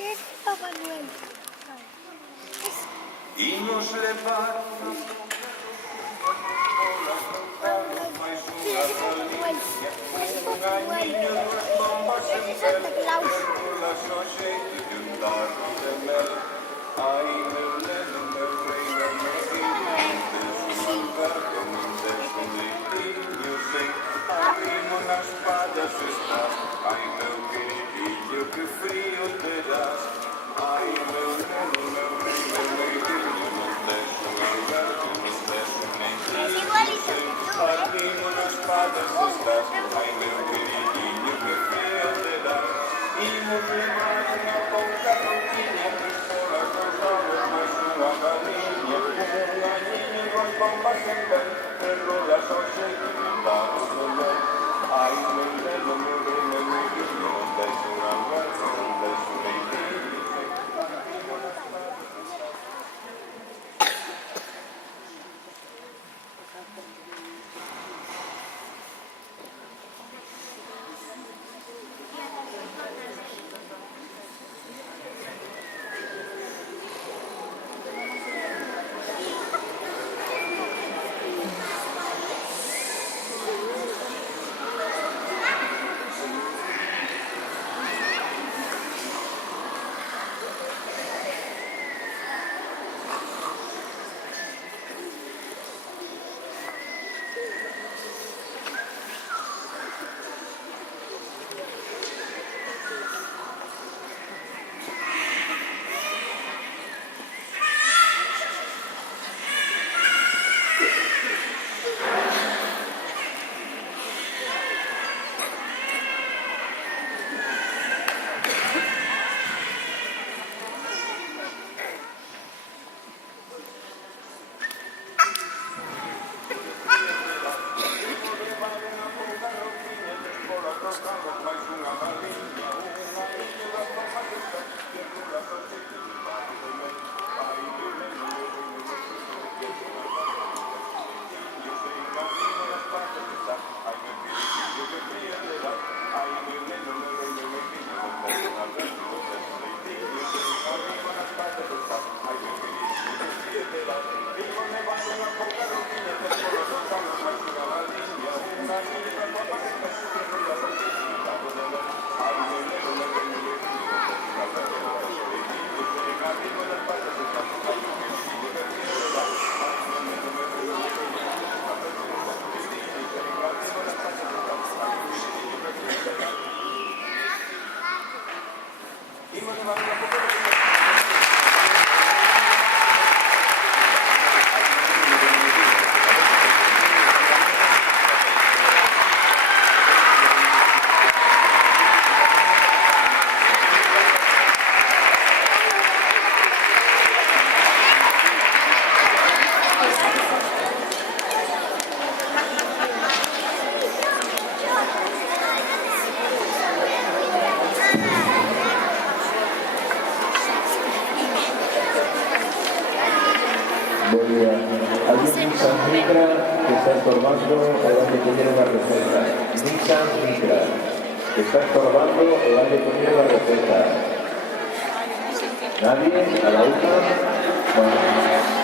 Ese es Papá Noel. Imos levar Sí, ese es Papá Noel. Ese es Papá Noel. Ese es Santa Claus. Abrimos nas palhas estás. Ai meu queridinho, que frio te das. Ai meu neno, meu rei, meu leitinho, não deixo andar, não deixo nem Es igualito que tú, ¿eh? abrimos nas palhas estás. Ai meu queridinho, que frio te das. Imos levar unha pouca roquinha, por as dos lados máis unha galinha, un gañinho con bombas en pé, rolas ao xeito de andar o dolor. Ai meu neno, meu rei, meu leitinho, non deixo andar, non deixo leitinho. Alguien Nissan Micra que está estorbando el aire que tiene la receta. Nissan Micra que está estorbando el aire que tiene la receta. ¿Nadie? ¿A la una? Bueno.